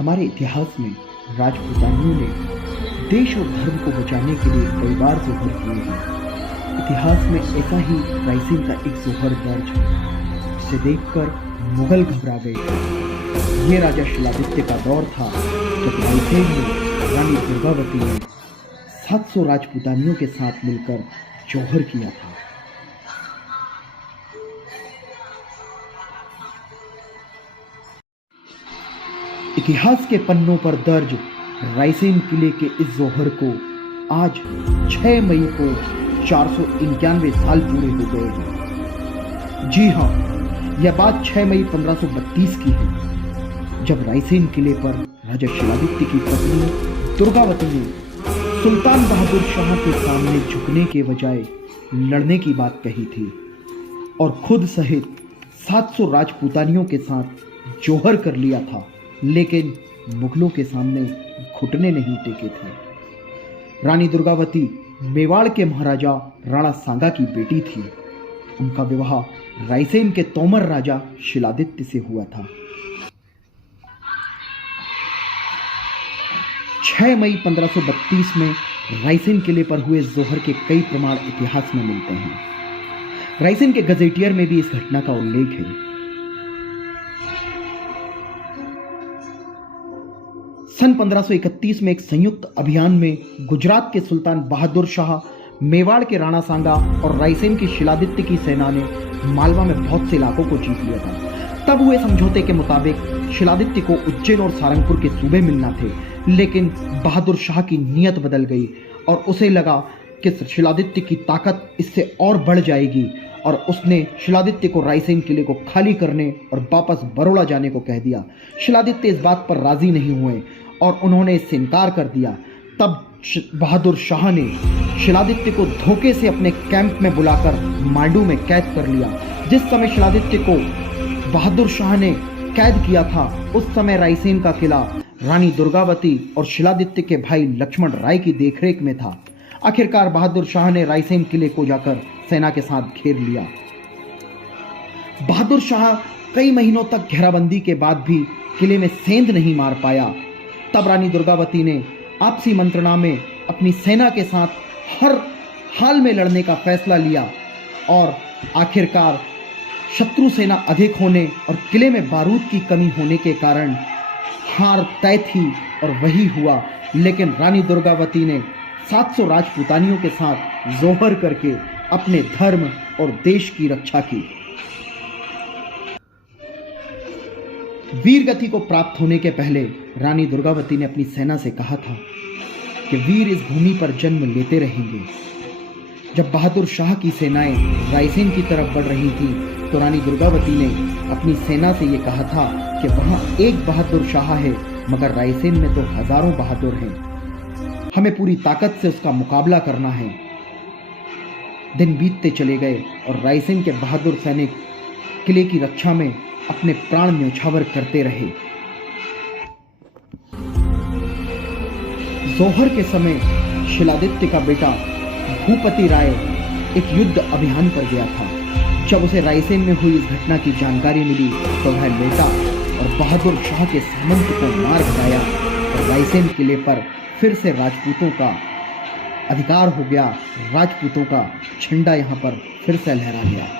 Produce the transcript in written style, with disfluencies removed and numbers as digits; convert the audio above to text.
हमारे इतिहास में राजपूतानियों ने देश और धर्म को बचाने के लिए कई बार जोहर किए हैं। इतिहास में ऐसा ही रायसेन का एक जोहर दर्ज है, जिसे देखकर मुगल घबरा गए थे। ये राजा शिलादित्य का दौर था जब रायसेन में रानी दुर्गावती ने 700 राजपूतानियों के साथ मिलकर जौहर किया था। इतिहास के पन्नों पर दर्ज रायसेन किले के इस जौहर को आज 6 मई को 491 साल पूरे हो गए हैं। जी हाँ, यह बात 6 मई 1532 की है, जब रायसेन किले पर राजा शिलादित्य की पत्नी दुर्गावती ने सुल्तान बहादुर शाह के सामने झुकने के बजाय लड़ने की बात कही थी और खुद सहित 700 राजपूतानियों के साथ जौहर कर लिया था, लेकिन मुगलों के सामने घुटने नहीं टेके थे। रानी दुर्गावती मेवाड़ के महाराजा राणा सांगा की बेटी थी। उनका विवाह रायसेन के तोमर राजा शिलादित्य से हुआ था। 6 मई 1532 में रायसेन किले पर हुए जौहर के कई प्रमाण इतिहास में मिलते हैं। रायसेन के गजेटियर में भी इस घटना का उल्लेख है। सन 1531 में एक संयुक्त अभियान में गुजरात के सुल्तान बहादुर शाह, मेवाड़ के राणा सांगा और रायसेन की शिलादित्य की सेना ने मालवा में बहुत से इलाकों को जीत लिया था। तब हुए समझौते के मुताबिक शिलादित्य को उज्जैन और सारंगपुर के सूबे मिलना थे, लेकिन बहादुर शाह की नीयत बदल गई और उसे लगा कि शिलादित्य की ताकत इससे और बढ़ जाएगी और उसने शिलादित्य को रायसेन किले को खाली करने और वापस बरोड़ा जाने को कह दिया। शिलादित्य इस बात पर राजी नहीं हुए और उन्होंने इससे इनकार कर दिया। तब बहादुर शाह ने शिलादित्य को धोखे से अपने कैंप में बुलाकर मांडू में कैद कर लिया। जिस समय शिलादित्य को बहादुर शाह ने कैद किया था, उस समय रायसेन का किला रानी दुर्गावती और शिलादित्य के भाई लक्ष्मण राय की देखरेख में था। आखिरकार बहादुर शाह ने रायसेन किले को जाकर सेना के साथ घेर लिया। बहादुर शाह कई महीनों तक घेराबंदी के बाद भी किले में सेंध नहीं मार पाया। तब रानी दुर्गावती ने आपसी मंत्रणा में अपनी सेना के साथ हर हाल में लड़ने का फैसला लिया और आखिरकार शत्रु सेना अधिक होने और किले में बारूद की कमी होने के कारण हार तय थी और वही हुआ। लेकिन रानी दुर्गावती ने 700 राजपूतानियों के साथ जौहर करके अपने धर्म और देश की रक्षा की। वीर गति को प्राप्त होने के पहले रानी दुर्गावती ने अपनी सेना से कहा था कि वीर इस भूमि पर जन्म लेते रहेंगे। जब बहादुर शाह की सेनाएं रायसेन की तरफ बढ़ रही थी, तो रानी दुर्गावती ने अपनी सेना से ये कहा था कि वहां एक बहादुर शाह है, मगर रायसेन में तो हजारों बहादुर हैं। हमें पूरी ताकत से उसका मुकाबला करना है। दिन बीतते चले गए और रायसेन के बहादुर सैनिक किले की रक्षा में अपने प्राण न्यौछावर करते रहे। जौहर के समय शिलादित्य का बेटा भूपति राय एक युद्ध अभियान पर गया था। जब उसे रायसेन में हुई इस घटना की जानकारी मिली तो वह लौटा और बहादुर शाह के सामंत को मार गिराया और रायसेन किले पर फिर से राजपूतों का अधिकार हो गया। राजपूतों का झंडा यहाँ पर फिर से लहरा गया।